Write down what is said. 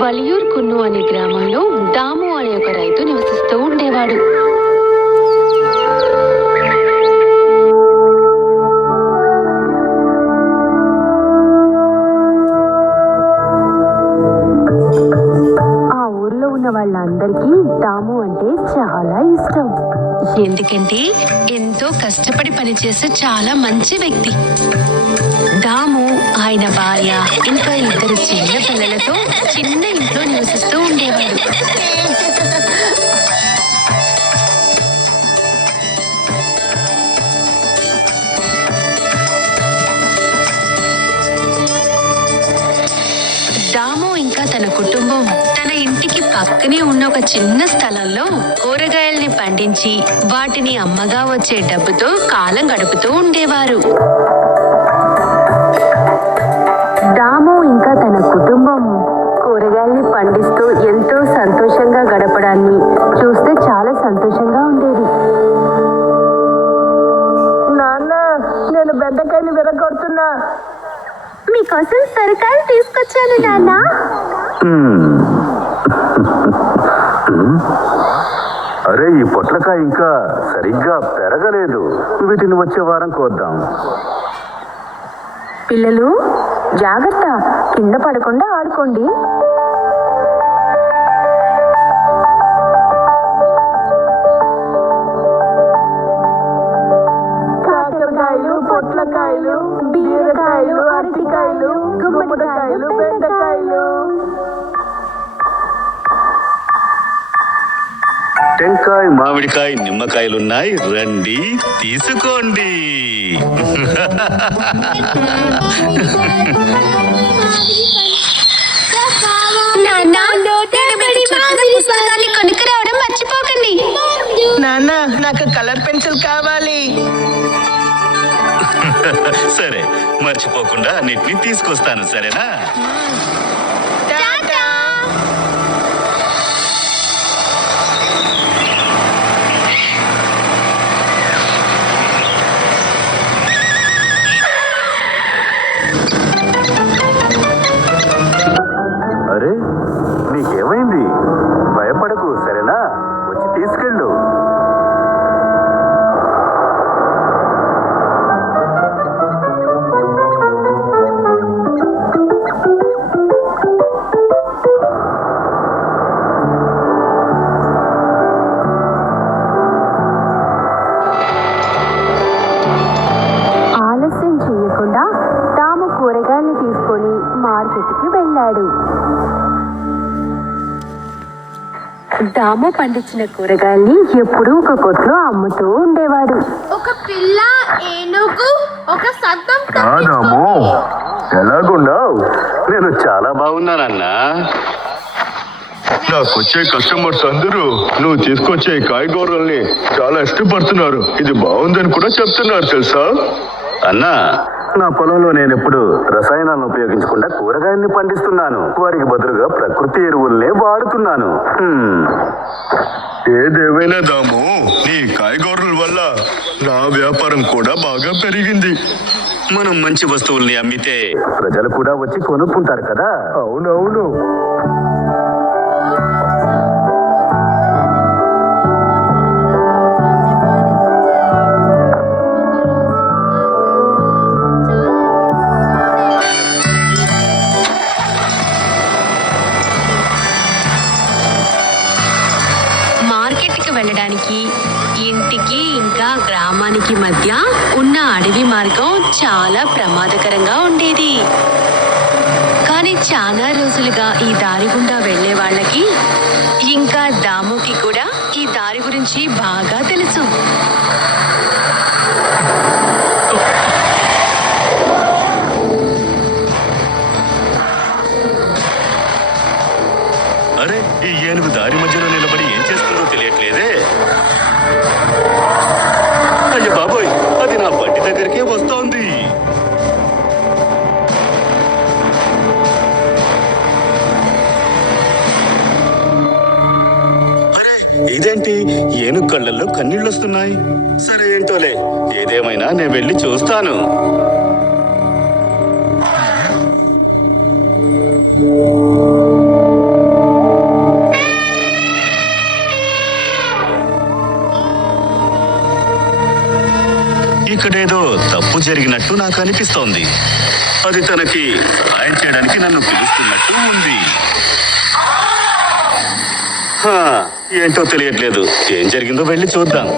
వలియూర్ కున్ను అనే గ్రామంలో దాము అనే ఒక రైతు నివసిస్తూ ఉండేవాడు. ఆ ఊర్లో ఉన్న వాళ్ళందరికీ దాము అంటే చాలా ఇష్టం. ఎందుకంటే ఎంతో కష్టపడి పనిచేసే చాలా మంచి వ్యక్తి. దాము ఆయన భార్య ఇంకా 2 చిన్న పిల్లలతో చిన్న ఇంట్లో నివసిస్తూ ఉండేవాడు. దాము ఇంకా తన కుటుంబం తన ఇంటికి పక్కనే ఉన్న ఒక చిన్న స్థలంలో కూరగాయల్ని పండించి వాటిని అమ్మగా వచ్చే డబ్బుతో కాలం గడుపుతూ ఉండేవారు. దాము ఇంకా తన కుటుంబం కూరగాయల్ని పండిస్తూ ఎంతో సంతోషంగా గడపడాన్ని చూస్తే చాలా సంతోషంగా ఉండేది. నాన్న, నేను బెండకాయని విరగొడుతున్నా. మీకోసం సొరకాయలు తీసుకొచ్చాను నాన్న. అరే, ఈ పొట్లకాయ ఇంకా సరిగ్గా పెరగలేదు. వీటిని వచ్చే వారం కోద్దాం. పిల్లలు జాగ్రత్త, కింద పడకుండా ఆడుకోండి. కాకరకాయలు, పొట్లకాయలు, బీరకాయలు, అరటికాయలు, గుమ్మడికాయలు, బెండకాయలు. టెంకాయ, మామిడికాయ, నిమ్మకాయలున్నాయి, రండి తీసుకోండి. కొనుక్కురావడం మర్చిపోకండి. నాన్న, నాకు కలర్ పెన్సిల్ కావాలి. సరే, మర్చిపోకుండా అన్నిటినీ తీసుకొస్తాను, సరేనా? అరే, నీకేమైంది? భయపడకు, సరేనా? వచ్చి తీసుకెళ్ళు. ఆలస్యం చేయకుండా తాము కూరగాయల్ని తీసుకొని మార్కెట్కి వెళ్ళాడు. దాము పండించిన కూరగాయల్ని ఎప్పుడూ ఒక కొట్లో అమ్ముతూ ఉండేవాడు. ఒక పిల్ల ఏనుగు ఒక సద్దం రాదాము, ఎలాగున్నావు? నేను చాలా బాగున్నానన్నా. నాకొచ్చే కస్టమర్స్ అందరూ నువ్వు తీసుకొచ్చే కాయగూరల్ని చాలా ఇష్టపడుతున్నారు. ఇది బాగుందని కూడా చెప్తున్నారు, తెలుసా? అన్నా, నా పొలంలో నేను ఎప్పుడు రసాయనాలను ఉపయోగించకుండా కూరగాయల్ని పండిస్తున్నాను. వారికి బదులుగా ప్రకృతి ఎరువుల్నే వాడుతున్నాను. ఏదేమైనా దాము, నీ కాయగూరల వల్ల నా వ్యాపారం కూడా బాగా పెరిగింది. మనం మంచి వస్తువుల్ని అమ్మితే ప్రజలు కూడా వచ్చి కొనుక్కుంటారు కదా. అవునవును. మార్కెట్కి వెళ్ళడానికి ఇంటికి ఇంకా గ్రామానికి మధ్య ఉన్న అడవి మార్గం చాలా ప్రమాదకరంగా ఉండేది. కానీ చాలా రోజులుగా ఈ దారి గుండా వెళ్లే వాళ్ళకి ఇంకా దాముకి కూడా ఈ దారి గురించి బాగా తెలుసు. అరే, ఈ ఏనుగు దారి మధ్యలో నిలబడి ఏం చేస్తుందో తెలియట్లేదే. అయ్య బాబోయ్, అది నా బండి దగ్గరికే వస్తోంది. అరే, ఇదేంటి? ఏనుగు కళ్ళల్లో కన్నీళ్ళు వస్తున్నాయి. సరే, ఏంటోలే, ఏదేమైనా నేను వెళ్ళి చూస్తాను. ఇక్కడేదో తప్పు జరిగినట్టు నాకు అనిపిస్తోంది. అది తనకి సహాయం చేయడానికి నన్ను పిలుస్తున్నట్టు ఉంది. ఏంటో తెలియట్లేదు. ఏం జరిగిందో వెళ్ళి చూద్దాం.